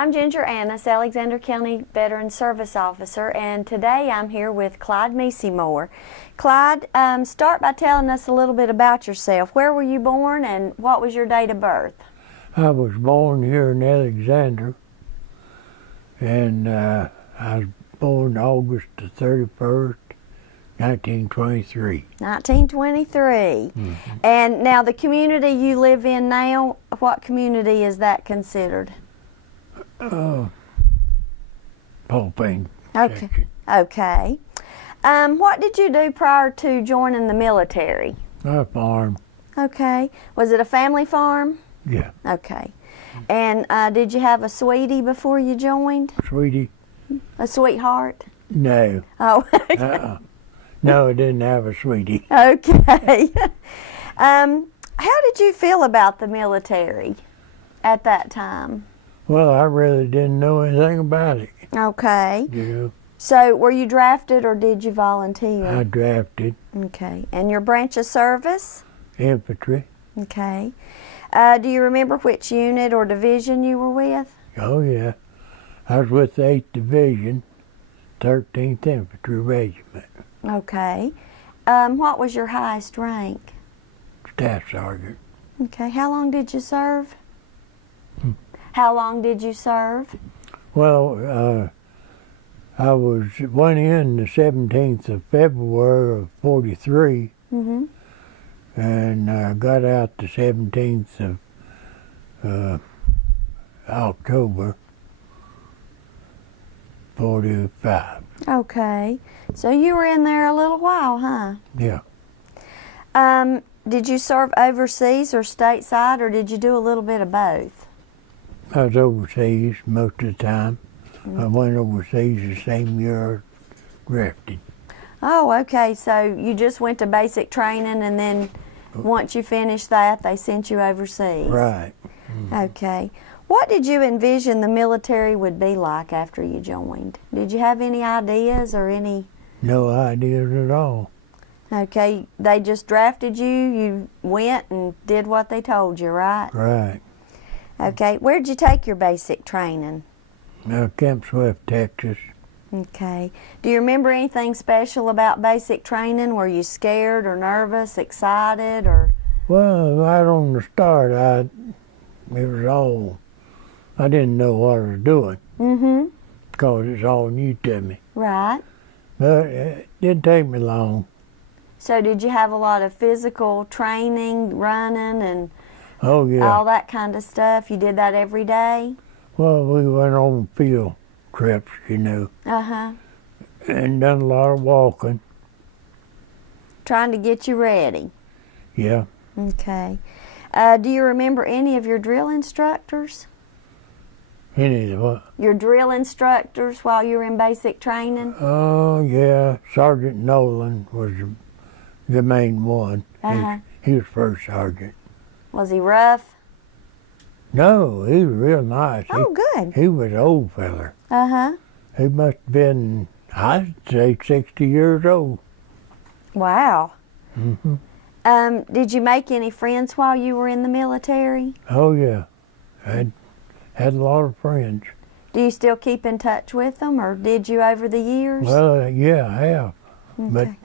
I'm Ginger Annis, Alexander County Veteran Service Officer, and today I'm here with Clyde Mecimore. Clyde, start by telling us a little bit about yourself. Where were you born and what was your date of birth? I was born here in Alexander, and I was born August the 31st, 1923. 1923. Mm-hmm. And now the community you live in now, what community is that considered? Propane Okay. section. Okay. What did you do prior to joining the military? I farmed. Okay. Was it a family farm? Yeah. Okay. And did you have a sweetie before you joined? Sweetie? A sweetheart? No. Oh, okay. No, I didn't have a sweetie. Okay. How did you feel about the military at that time? Well, I really didn't know anything about it. Okay. You know, So, were you drafted or did you volunteer? I drafted Okay. And your branch of service? infantry. Okay. Do you remember which unit or division you were with? Oh, yeah. I was with the 8th Division, 13th Infantry Regiment. Okay. What was your highest rank? Staff Sergeant. Okay. How long did you serve? How long did you serve? Well, I went in the 17th of February of 43, Mm-hmm. and got out the 17th of October 45. Okay. So you were in there a little while, huh? Yeah. Did you serve overseas or stateside, or did you do a little bit of both? I was overseas most of the time. I went overseas the same year I drafted. Oh, okay. So you just went to basic training, and then once you finished that, they sent you overseas. Right. Okay. What did you envision the military would be like after you joined? Did you have any ideas or any? No ideas at all. Okay. They just drafted you. You went and did what they told you, right? Right. Okay. Where'd you take your basic training? Camp Swift, Texas. Okay. Do you remember anything special about basic training? Were you scared or nervous, excited, or? Well, right on the start, it was all, I didn't know what I was doing. Mm-hmm. Because it's all new to me. Right. But it didn't take me long. So did you have a lot of physical training, running, and Oh, yeah. all that kind of stuff? You did that every day? Well, we went on field trips, you know, Uh-huh. and done a lot of walking. Trying to get you ready. Yeah. Okay. Do you remember any of your drill instructors? Any of what? Your drill instructors while you were in basic training? Oh, yeah. Sergeant Nolan was the main one. Uh-huh. He was first sergeant. Was he rough? No, he was real nice. Oh, good. He was an old feller. Uh-huh. He must have been, I'd say, 60 years old. Wow. Mm-hmm. Did you make any friends while you were in the military? Oh, yeah. I had a lot of friends. Do you still keep in touch with them, or did you over the years? Well, yeah, I have. But Okay.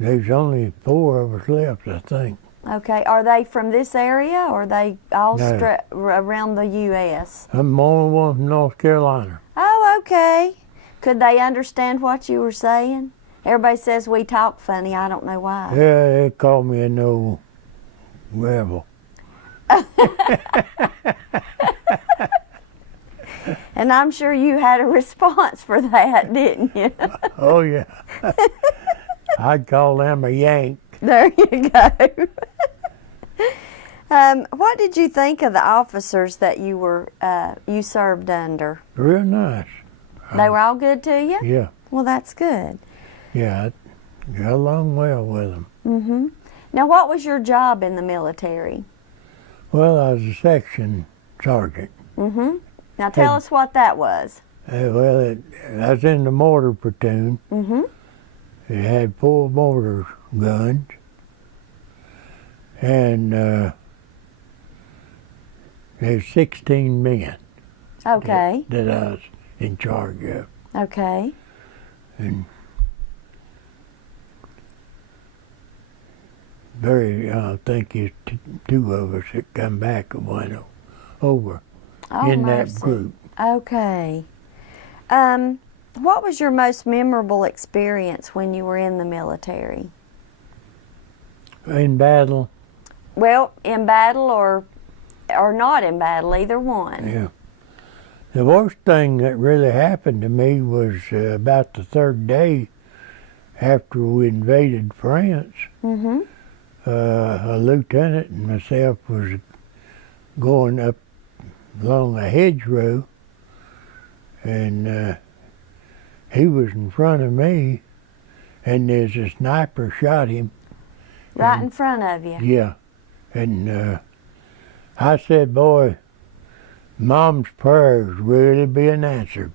there's only 4 of us left, I think. Okay. Are they from this area, or are they all No. around the U.S.? I'm the only one from North Carolina. Oh, okay. Could they understand what you were saying? Everybody says we talk funny. I don't know why. Yeah, they call me an old rebel. And I'm sure you had a response for that, didn't you? Oh, yeah. I'd call them a Yank. There you go. What did you think of the officers that you served under? Real nice. They were all good to you? Yeah. Well, that's good. Yeah, I got along well with them. Mm-hmm. Now, what was your job in the military? Well, I was a section sergeant. Mm-hmm. Now, tell us what that was. I was in the mortar platoon. Mm-hmm. It had 4 mortar guns. And there's 16 men. Okay. that I was in charge of. Okay. And I think it's two of us that come back and went over Oh, in that mercy. group. Okay. What was your most memorable experience when you were in the military? In battle, Well, in battle or not in battle, either one. yeah. The worst thing that really happened to me was about the third day after we invaded France. Mm-hmm. A lieutenant and myself was going up along a hedgerow, and he was in front of me, and there's a sniper shot him. Right in front of you. Yeah, and I said, boy, Mom's prayers really being answered.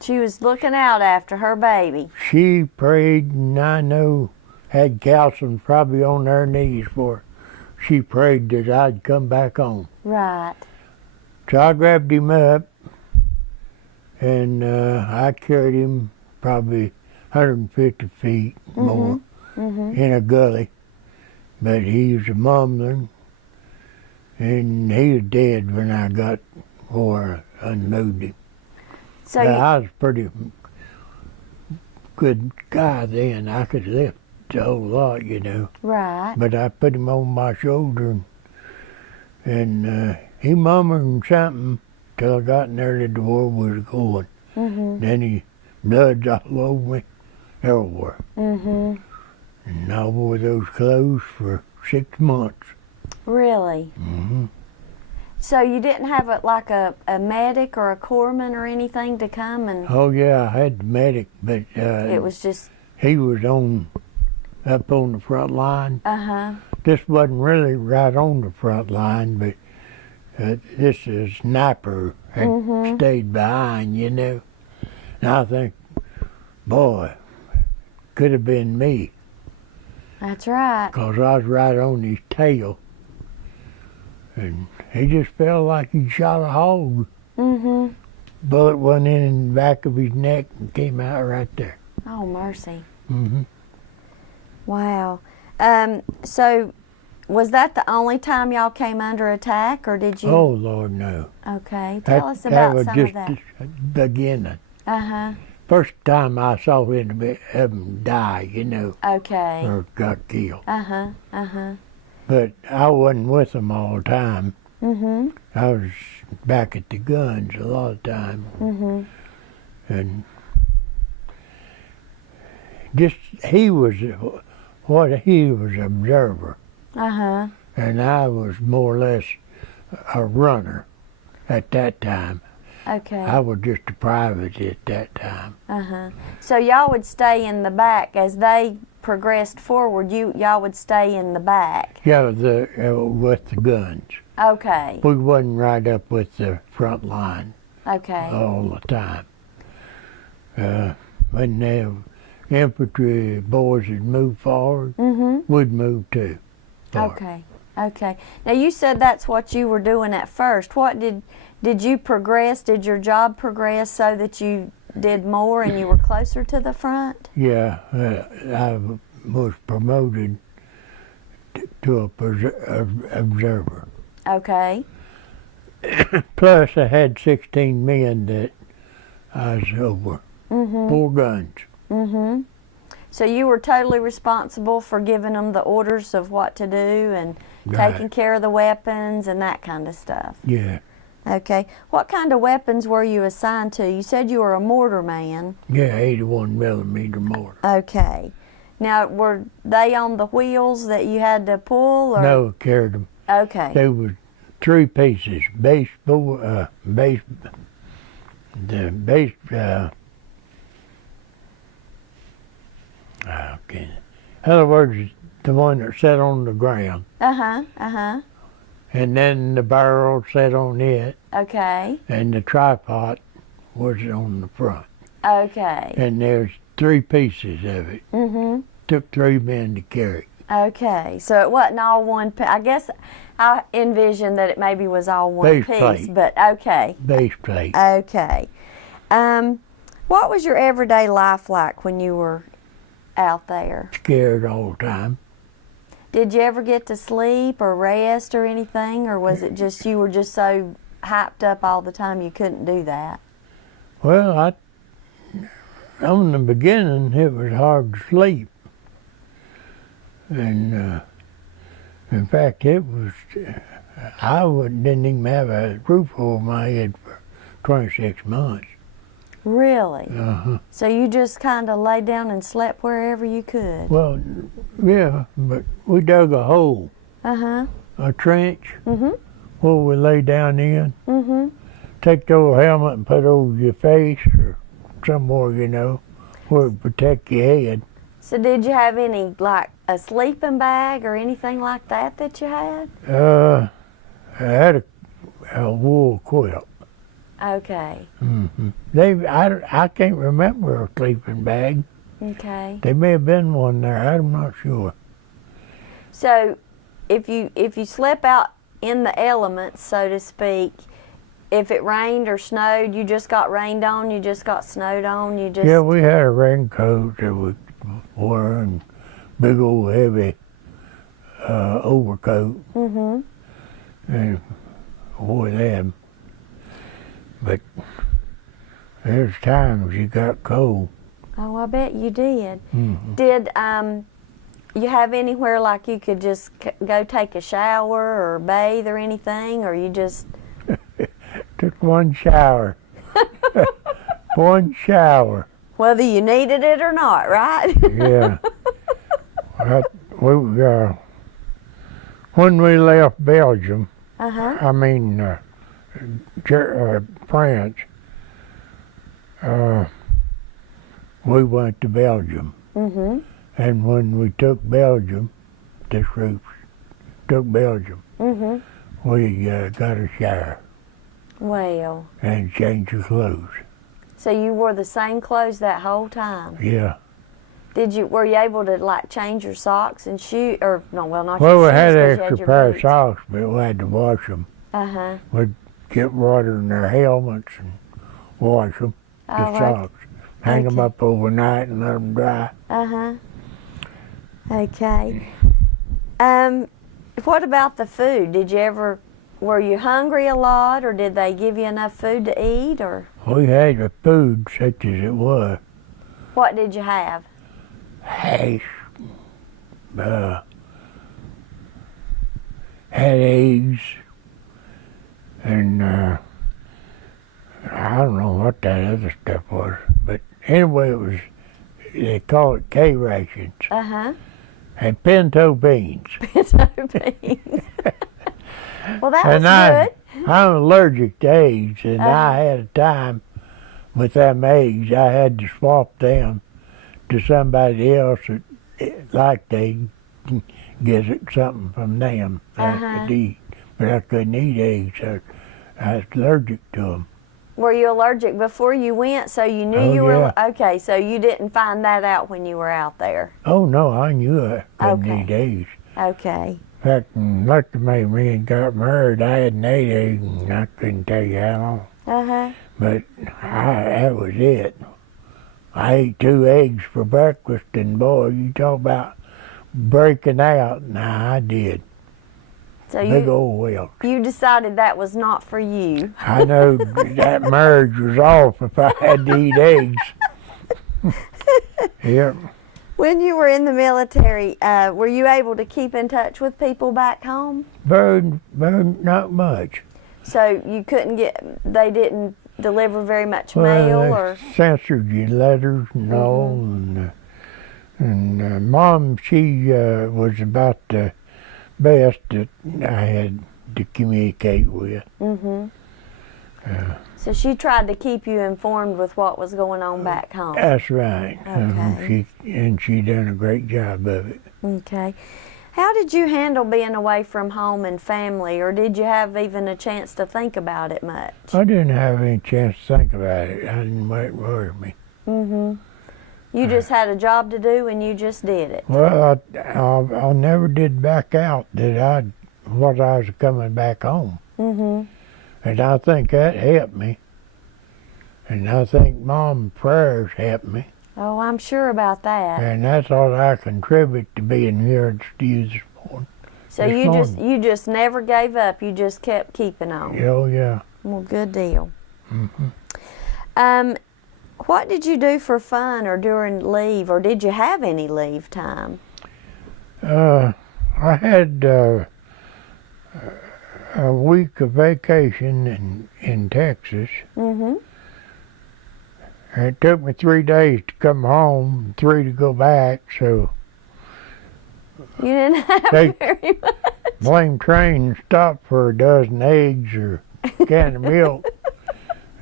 She was looking out after her baby. She prayed, and I know had calcium probably on her knees for she prayed that I'd come back home. Right. So I grabbed him up, and I carried him probably 150 feet more in a gully. But he was a mumbling, and he was dead when I got or unloaded him. So I was a pretty good guy then. I could lift a whole lot, you know. right. But I put him on my shoulder, and he murmured something till I got in there that the war was going. Then he blood's all over me, everywhere. And I wore those clothes for 6 months. Really? So you didn't have a medic or a corpsman or anything to come and Oh yeah, I had the medic, but it was just he was up on the front line. uh-huh. This wasn't really right on the front line, but this is sniper had stayed behind, you know. And I think, boy, could have been me, That's right. 'cause I was right on his tail. And he just felt like he shot a hog. Bullet went in the back of his neck and came out right there. Oh, mercy. hmm Wow. So was that the only time y'all came under attack, or did you? Oh, Lord, no. Okay. Tell us That about was some just of that. the beginning. Uh-huh. First time I saw any of them die, you know, Okay. or got killed. Uh-huh. Uh-huh. But I wasn't with them all the time. Mm-hmm. I was back at the guns a lot of times. And just, he was observer. Uh-huh. And I was more or less a runner at that time. Okay. I was just a private at that time. Uh-huh. So y'all would stay in the back as they progressed forward. Y'all would stay in the back. Yeah, with the guns. Okay. We wasn't right up with the front line Okay. all the time. When the infantry boys would move forward, we'd move too. forward. Okay. Okay. Now you said that's what you were doing at first. What did you progress? Did your job progress so that you did more and you were closer to the front? Yeah, I was promoted to a observer. Okay. Plus, I had 16 men that I was over. 4 guns. Mm-hmm. So you were totally responsible for giving them the orders of what to do and Right. taking care of the weapons and that kind of stuff. Yeah, Okay. What kind of weapons were you assigned to? You said you were a mortar man. yeah, 81 millimeter mortar. Okay. Now, were they on the wheels that you had to pull? Or? No, carried them. Okay. They were 3 pieces. The base. Okay. In other words, the one that sat on the ground, Uh-huh. Uh-huh. and then the barrel sat on it, Okay. and the tripod was on the front. Okay. And there's 3 pieces of it. Mm-hmm. Took 3 men to carry it. Okay, so it wasn't all one piece. I guess I envisioned that it maybe was all one Base piece, plate. but okay. Base plate. Okay. What was your everyday life like when you were out there? Scared all the time. Did you ever get to sleep or rest or anything, or was it just you were just so hyped up all the time you couldn't do that? Well, in the beginning, it was hard to sleep. And in fact, didn't even have a roof over my head for 26 months. Really? Uh-huh. So you just kind of lay down and slept wherever you could? Well, yeah, but we dug a hole, Uh-huh. a trench, Mm-hmm. where we lay down in. Mm-hmm. Take the old helmet and put it over your face or somewhere, where it protect your head. So did you have any, like, a sleeping bag or anything like that you had? I had a wool quilt. Okay. I can't remember a sleeping bag. Okay. There may have been one there. I'm not sure. So if you slept out in the elements, so to speak, if it rained or snowed, you just got rained on, you just got snowed on, you just... Yeah, we had a raincoat that we wore and big old heavy overcoat. Mm-hmm. And wore them. But there's times you got cold. Oh, I bet you did. Mm-hmm. Did you have anywhere like you could just go take a shower or bathe or anything, or you just... Took one shower. One shower. Whether you needed it or not, right? Yeah. When we left Belgium, Uh-huh. I mean France, we went to Belgium. Mm-hmm. And when we took Belgium, this group took Belgium, Mm-hmm. we got a shower Well, and changed the clothes. so you wore the same clothes that whole time? Yeah. Were you able to, like, change your socks and shoes, or no, well, not Well, your we shoes, had 'cause an you extra your pair of boots. socks, but we had to wash them. Uh-huh. We'd get water in their helmets and wash them, the All right. socks. Hang them Okay. up overnight and let them dry. Uh-huh. Okay. What about the food? Were you hungry a lot, or did they give you enough food to eat, or We had the food such as it was. what did you have? Hash, had eggs, and I don't know what that other stuff was. But anyway, they call it K rations. Uh-huh. And pinto beans. Pinto beans. Well, that was And good. I'm allergic to eggs, and Uh-huh. I had a time with them eggs, I had to swap them to somebody else that liked eggs, get something from them that I could eat. But I couldn't eat eggs, so I was allergic to them. Were you allergic before you went, so you knew Oh, you were... yeah. Okay, so you didn't find that out when you were out there. Oh no, I knew I couldn't Okay. eat eggs. Okay. In fact, when Lucky made me and got married, I hadn't ate eggs, and I couldn't tell you how long. Uh-huh. But that was it. I ate 2 eggs for breakfast, and boy, you talk about breaking out. Nah, I did. So Big old whelk. you decided that was not for you. I know that marriage was off if I had to eat eggs. Yep. When you were in the military, were you able to keep in touch with people back home? Very, not much. So you couldn't they didn't deliver very much Well, mail, they or? censored your letters and all, and Mom, she was about the best that I had to communicate with. Mm-hmm. So she tried to keep you informed with what was going on back home. That's right. Okay. She done a great job of it. Okay. How did you handle being away from home and family, or did you have even a chance to think about it much? I didn't have any chance to think about it. I didn't let it worry me. Mm-hmm. You just had a job to do and you just did it. Well, I never did back out what I was coming back home. And I think that helped me. And I think Mom's prayers helped me. Oh, I'm sure about that. And that's all I contribute to being here at you this morning. So you just never gave up. You just kept keeping on. Oh, yeah. Well, good deal. What did you do for fun or during leave, or did you have any leave time? I had a week of vacation in Texas. And it took me 3 days to come home, 3 to go back, so You didn't have very much. blame train stopped for a dozen eggs or a can of milk.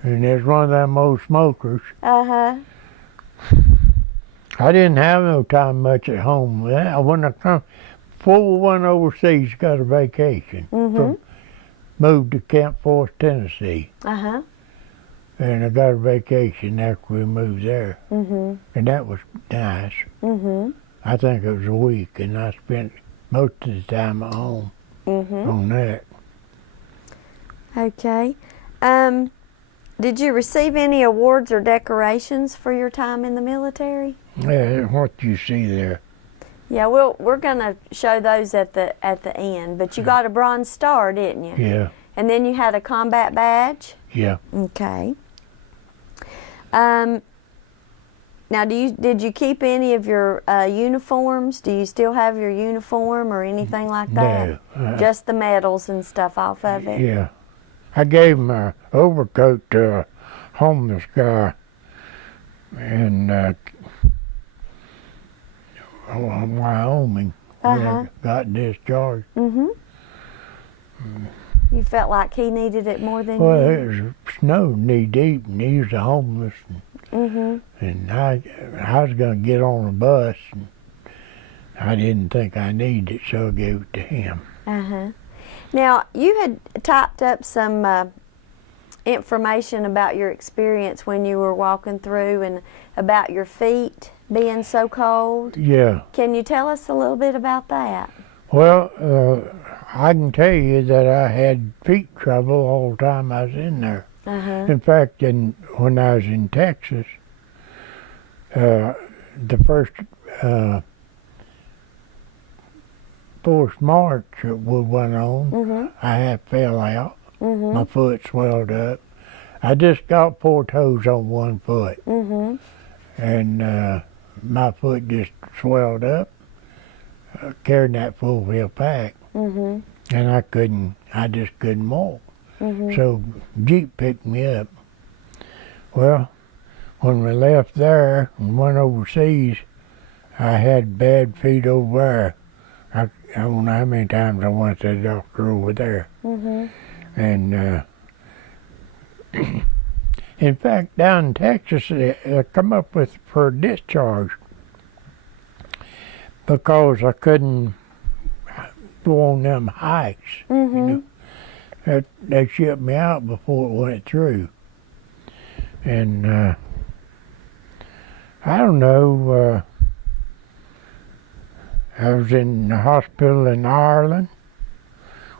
And there's one of them old smokers. I didn't have no time much at home. When I come, full one overseas, got a vacation. Moved to Camp Forest, Tennessee. And I got a vacation after we moved there. And that was nice. I think it was a week, and I spent most of the time at home on that. Okay. Did you receive any awards or decorations for your time in the military? Yeah, what you see there. Yeah, well, we're gonna show those at the end. But you got a Bronze Star, didn't you? Yeah, And then you had a combat badge. yeah. Okay. Now, did you keep any of your uniforms? Do you still have your uniform or anything like that? No. Just the medals and stuff off of it? Yeah. I gave my overcoat to a homeless guy in Wyoming when I got discharged. You felt like he needed it more than Well, you? it was snowed knee deep, and he was a homeless, and I was going to get on a bus, and I didn't think I needed it, so I gave it to him. Now, you had typed up some information about your experience when you were walking through and about your feet being so cold. Yeah. Can you tell us a little bit about that? Well, I can tell you that I had feet trouble all the time I was in there. In fact, when I was in Texas, the first forced march that we went on, I had fell out. My foot swelled up. I just got 4 toes on one foot, and my foot just swelled up, carrying that full wheel pack, and I just couldn't walk. So Jeep picked me up. Well, when we left there and went overseas, I had bad feet over there. I don't know how many times I went to the doctor over there. And in fact, down in Texas, they come up with for discharge because I couldn't go on them hikes. You know, they shipped me out before it went through. And I don't know. I was in the hospital in Ireland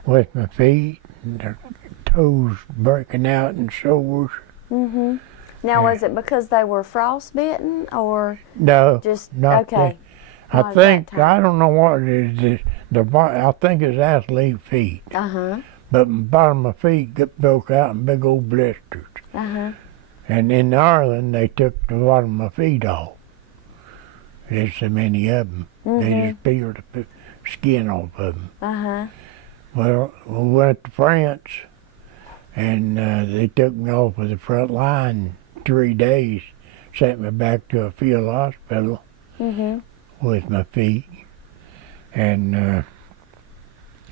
with my feet and the toes breaking out in sores. Now, was it because they were frostbitten or No, just, not okay. that. not I at think, that time. I don't know what it is. I think it's athlete feet. But my bottom of my feet got broke out in big old blisters. And in Ireland, they took the bottom of my feet off. There's so many of them. They just peeled the skin off of them. Well, we went to France, and they took me off of the front line 3 days, sent me back to a field hospital with my feet. And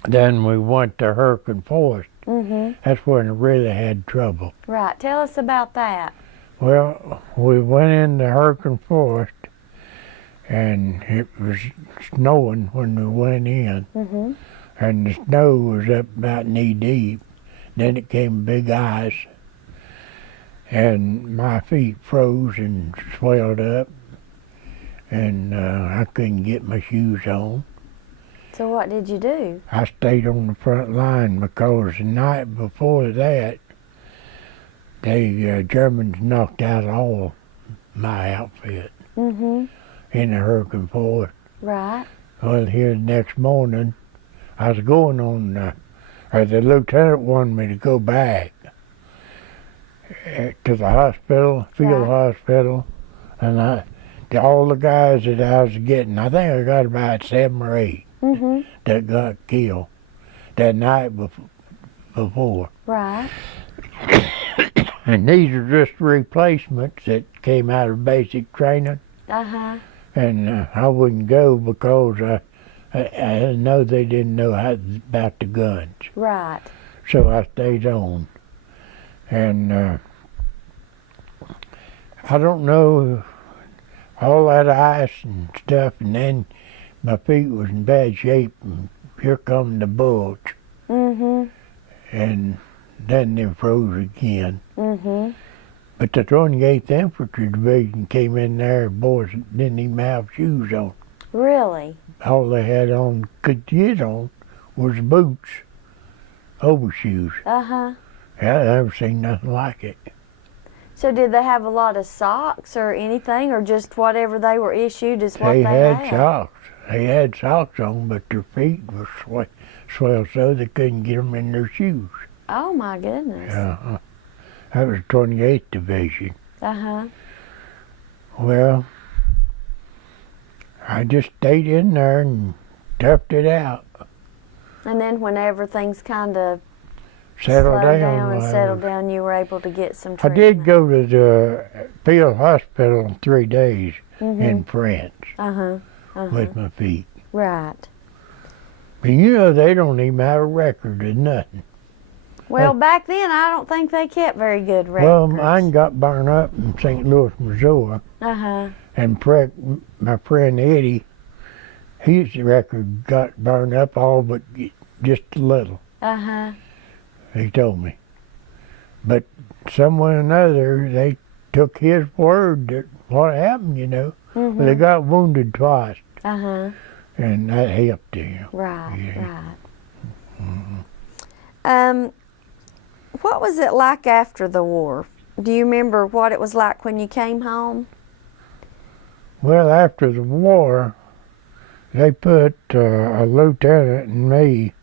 then we went to Hurricane Forest. That's when I really had trouble. Right. Tell us about that. Well, we went into Hurricane Forest, and it was snowing when we went in. And the snow was up about knee deep. Then it came big ice, and my feet froze and swelled up. and I couldn't get my shoes on. So what did you do? I stayed on the front line because the night before that, the Germans knocked out all my outfit in the hurricane force. Right. Well, here the next morning, I was going on, or the lieutenant wanted me to go back to the hospital, field hospital, and all the guys that I was getting, I think I got about 7 or 8 that got killed that night before. Right. And these are just replacements that came out of basic training. Uh-huh. And I wouldn't go because I know they didn't know about the guns. Right. So I stayed on. And I don't know, all that ice and stuff, and then my feet was in bad shape, and here come the bullets. And then they froze again. But the 28th Infantry Division came in there, boys didn't even have shoes on. Really? All they had on, could get on, was boots, overshoes. Uh-huh. Yeah, I never seen nothing like it. So did they have a lot of socks or anything, or just whatever they were issued is what they had? They had socks. They had socks on, but their feet were swelled so they couldn't get them in their shoes. Oh my goodness. Yeah, that was 28th Division. Uh-huh. Well, I just stayed in there and toughed it out. And then whenever things kind of Settled slowed down. and settled down, you were able to get some I treatment. did go to the field hospital in 3 days in France Uh-huh. with my feet. Right. But you know, they don't even have a record of nothing. Well, back then, I don't think they kept very good records. Well, mine got burned up in St. Louis, Missouri. Uh-huh. And my friend Eddie, his record got burned up all but just a little, Uh-huh. he told me. But somewhere or another, they took his word that what happened, you know. Well, they got wounded twice, Uh-huh. and that helped them. Right, Yeah. right. What was it like after the war? Do you remember what it was like when you came home? Well, after the war, they put a lieutenant and me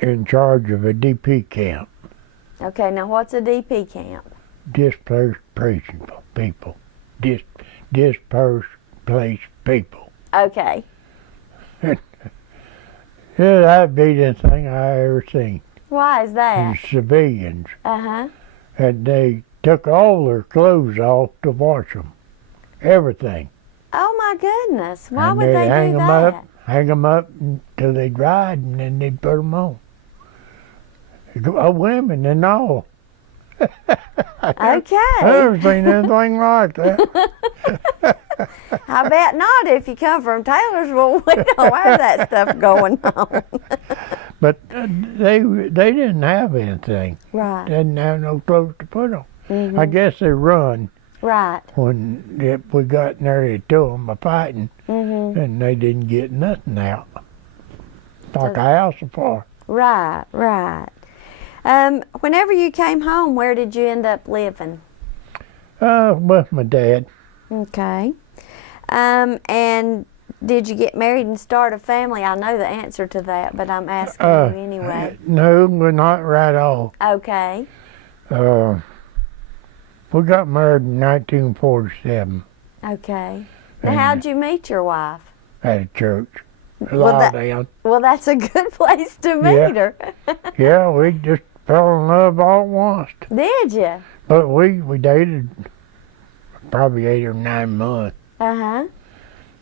in charge of a DP camp, Okay, now what's a DP camp? displaced people, displaced people. Okay. Yeah, that'd be the thing I ever seen. Why is that? These civilians, Uh-huh. and they took all their clothes off to wash them, everything. Oh my goodness. Why And would they'd they hang do 'em that? hang them up until they dried, and then they'd put them on. Women and all. I Okay. never seen anything like that. I bet not if you come from Taylorsville. We don't have that stuff going on. But they didn't have anything. Right. Didn't have no clothes to put on. Mhm. I guess they run Right. when we got nearly to them by fighting, Mhm. and they didn't get nothing out. Like a house afar. Right, right. Whenever you came home, where did you end up living? With my dad. Okay. And did you get married and start a family? I know the answer to that, but I'm asking you anyway. No, we're not right off. Okay. We got married in 1947 Okay. Now, And- how'd you meet your wife? at a church. Well, that- Down. Well, that's a good place to meet her. Yeah, we just fell in love all at once. Did you? But we dated probably 8 or 9 months. Uh-huh.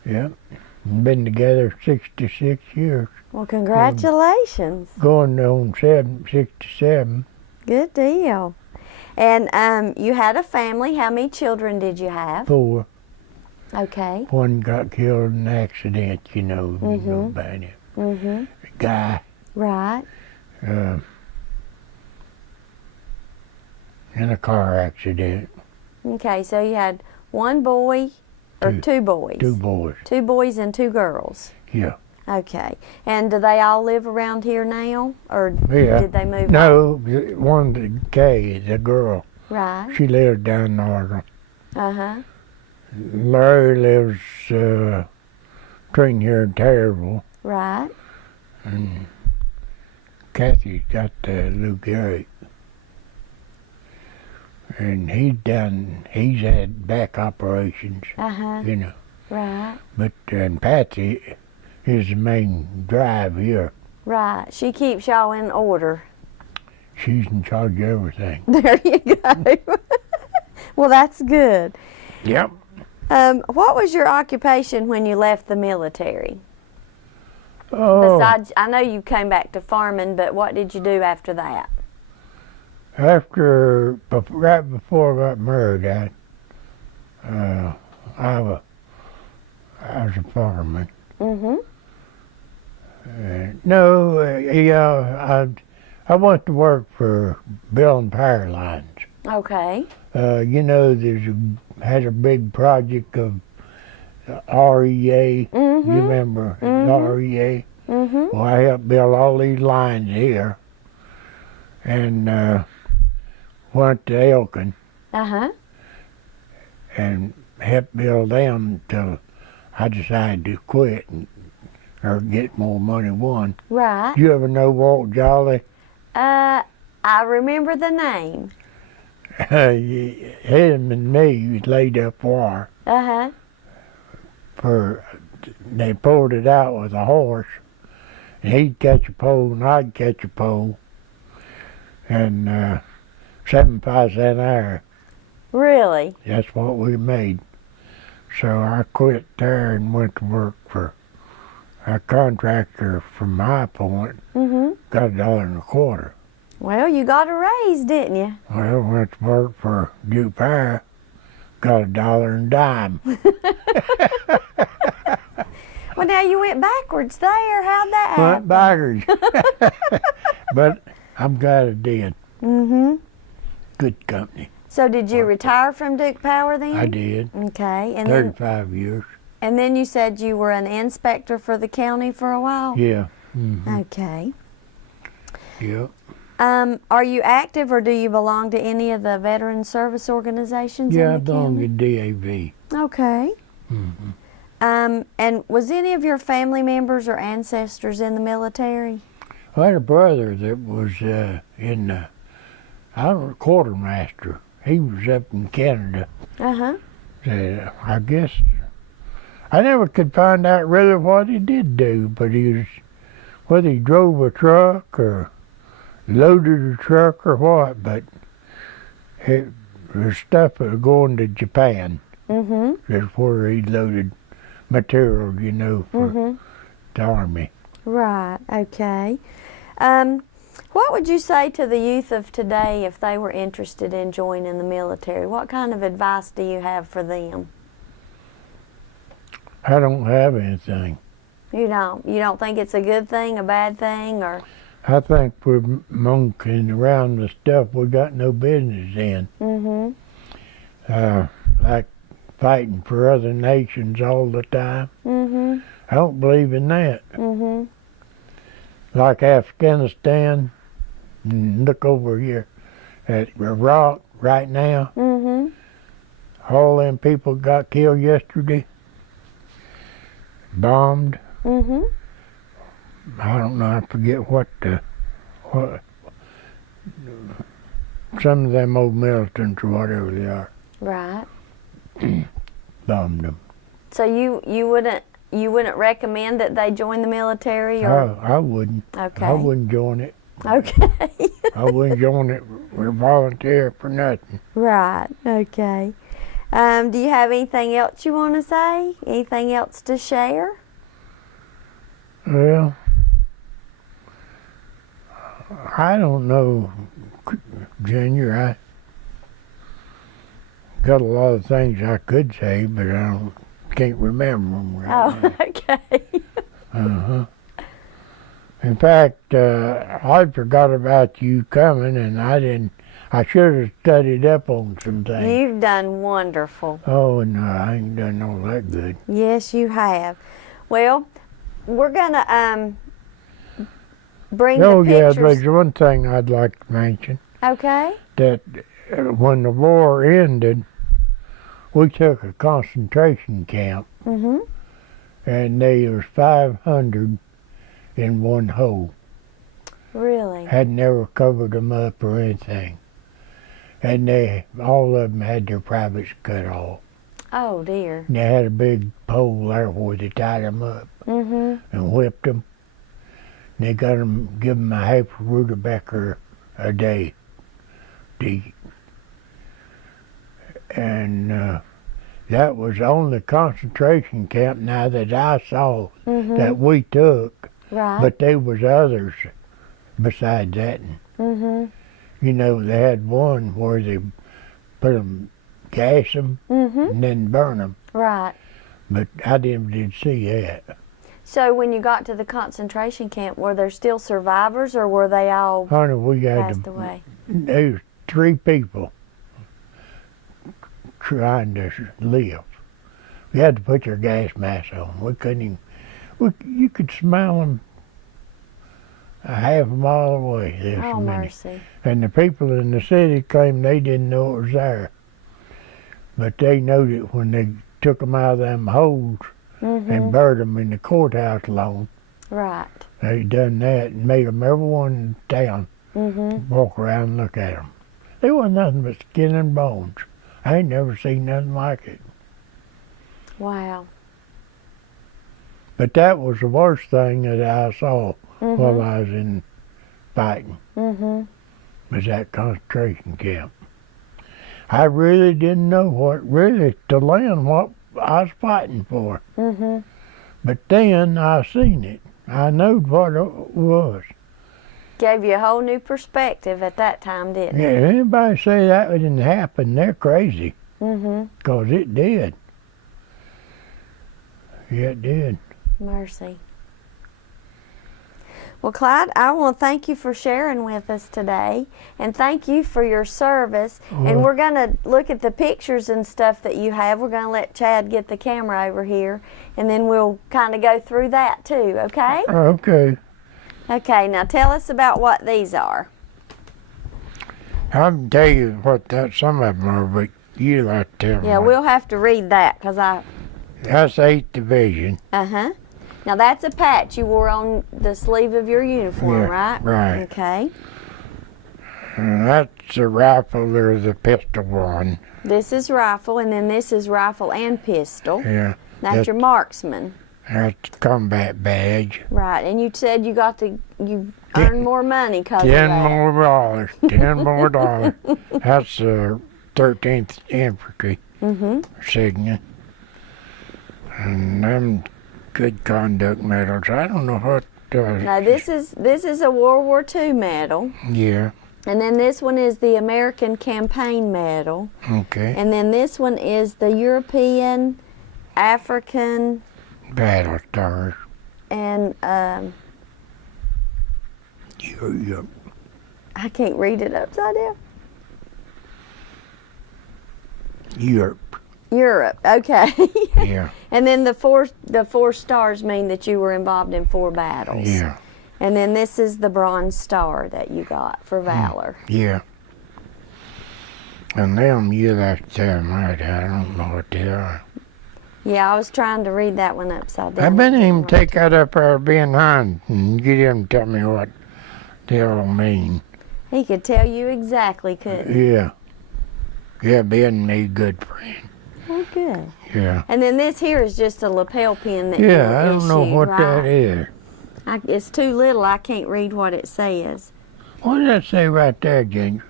Yeah. Been together 66 years. Well, congratulations. Going on 67. Good deal. And you had a family. How many children did you have? 4. Okay. One got killed in an accident, you know Mhm. about it. Mm-hmm. A guy. Right. In a car accident. Okay, so you had one boy Or two boys? 2 boys. 2 boys and 2 girls. Yeah. Okay. And do they all live around here now? Or Yeah. did they move on? No, one, the Kay, the girl, Right. she lives down north. Uh-huh. Larry lives between here and Terrible. Right. And Kathy's got Lou Gehrig. And he's had back operations, Uh-huh. you know. Right. But, and Patsy is the main drive here. Right. She keeps y'all in order. She's in charge of everything. There you go. Well, that's good. Yep. What was your occupation when you left the military? Oh, Besides, I know you came back to farming, but what did you do after that? right before I got married, I was a fireman. Mm-hmm. I went to work for building power lines. Okay. You know, had a big project of REA. Mm-hmm. You remember REA? Mm-hmm. Well, I helped build all these lines here, and went to Elkin Uh-huh. and helped build them until I decided to quit or get more money. Right. You ever know Walt Jolly? I remember the name. Him and me laid up wire Uh-huh. they pulled it out with a horse, and he'd catch a pole and I'd catch a pole, and 75 cents an hour. Really? That's what we made. So I quit there and went to work for a contractor from my point. Mm-hmm. Got $1.25. Well, you got a raise, didn't you? Well, went to work for Duke Power, got $1 and a dime. Well, now you went backwards there. How'd that happen? Went backwards. But I'm glad I did. Mm-hmm. Good company. So did you retire from Duke Power then? I did. Okay. And 35 years. and then you said you were an inspector for the county for a while? Yeah. Mm-hmm. Okay. Yep. Are you active or do you belong to any of the veteran service organizations Yeah, I in the belong to county? DAV. Okay. Mm-hmm. And was any of your family members or ancestors in the military? I had a brother that was in the, quartermaster. He was up in Canada. Uh-huh. I guess, I never could find out really what he did do, but whether he drove a truck or loaded a truck or what, but the stuff was going to Japan. Mm-hmm. That's where he loaded material, for the Army. Right, okay. What would you say to the youth of today if they were interested in joining the military? What kind of advice do you have for them? I don't have anything. You don't think it's a good thing, a bad thing, or? I think we're monkeying around the stuff we got no business in. Mm-hmm. Like fighting for other nations all the time. Mm-hmm. I don't believe in that. Mm-hmm. Like Afghanistan, and look over here at Iraq right now. Mm-hmm. All them people got killed yesterday, bombed. Mm-hmm. I don't know, I forget what some of them old militants or whatever they are. Right. Bombed them. So you wouldn't recommend that they join the military, or? I wouldn't. Okay. I wouldn't join it. Okay. I wouldn't join it. We're volunteer for nothing. Right. Okay. Do you have anything else you want to say? Anything else to share? Well, I don't know, Junior. I got a lot of things I could say, but can't remember them right now. Okay. Uh-huh. In fact, I forgot about you coming, and I I should have studied up on some things. You've done wonderful. Oh, no, I ain't done all that good. Yes, you have. Well, we're gonna bring Oh, the yeah, pictures. there's one thing I'd like to mention. Okay. That when the war ended, we took a concentration camp, Mhm. and there was 500 in one hole. Really? Had never covered them up or anything. And all of them had their privates cut off. Oh dear. And they had a big pole there where they tied them up Mhm. and whipped them. And they got them, give them a half a rutabaga a day to eat. And that was the only concentration camp now that I saw that we took. Right. But there was others besides that. Mhm. You know, they had one where they put them, gas them, Mhm. and then burn them. Right. But I did see that. So when you got to the concentration camp, were there still survivors, or were they all Honey, we had passed away? there was 3 people trying to live. We had to put your gas mask on. We couldn't even, you could smell them a half a mile away. There's Oh so many. mercy. And the people in the city claimed they didn't know it was there. But they knowed it when they took them out of them holes and buried them in the courthouse lawn. Right. They done that and made them, everyone in town, walk around and look at them. They wasn't nothing but skin and bones. I ain't never seen nothing like it. Wow. But that was the worst thing that I saw while I was in fighting, was that concentration camp. I really didn't know what I was fighting for. But then I seen it. I knowed what it was. Gave you a whole new perspective at that time, didn't Yeah, it? anybody say that didn't happen, they're crazy. Mhm. 'Cause it did. Yeah, it did. Mercy. Well, Clyde, I want to thank you for sharing with us today, and thank you for your service. And we're going to look at the pictures and stuff that you have. We're going to let Chad get the camera over here, and then we'll kind of go through that too, okay? Okay. Okay, now tell us about what these are. I can tell you what some of them are, but you'll have to tell me. Yeah, we'll have to read that because That's 8th Division. Uh-huh. Now that's a patch you wore on the sleeve of your uniform, Yeah, right? right. Okay. And that's the rifle or the pistol one. This is rifle, and then this is rifle and pistol. Yeah. That's your marksman. That's combat badge. Right, and you said you earned more money because of $10 that. more dollars. $10 more dollars. That's the 13th Infantry Signet. And them good conduct medals. I don't know what. Now this is a World War II medal, Yeah. and then this one is the American Campaign Medal, Okay. and then this one is the European, African, Battle stars. and You. I can't read it upside down. Europe. Europe. Okay. Yeah. And then the four stars mean that you were involved in 4 battles. Yeah. And then this is the Bronze Star that you got for valor. Yeah. And them, you'll have to tell them right. I don't know what they are. Yeah, I was trying to read that one upside down. I bet him take that up there behind and get him to tell me what they all mean. He could tell you exactly, couldn't he? Yeah. Yeah, being me good friend. Oh, good. Yeah. And then this here is just a lapel pin that you Yeah, I don't know issued, what right? that is. It's too little. I can't read what it says. What does that say right there, Ginger?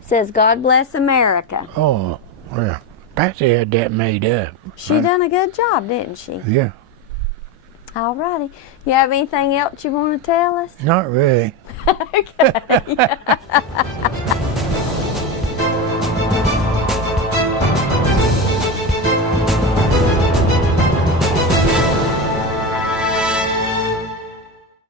It says, God bless America. Oh, well, Patsy had that made up. She done a good job, didn't she? Yeah. All righty. You have anything else you want to tell us? Not really. Okay.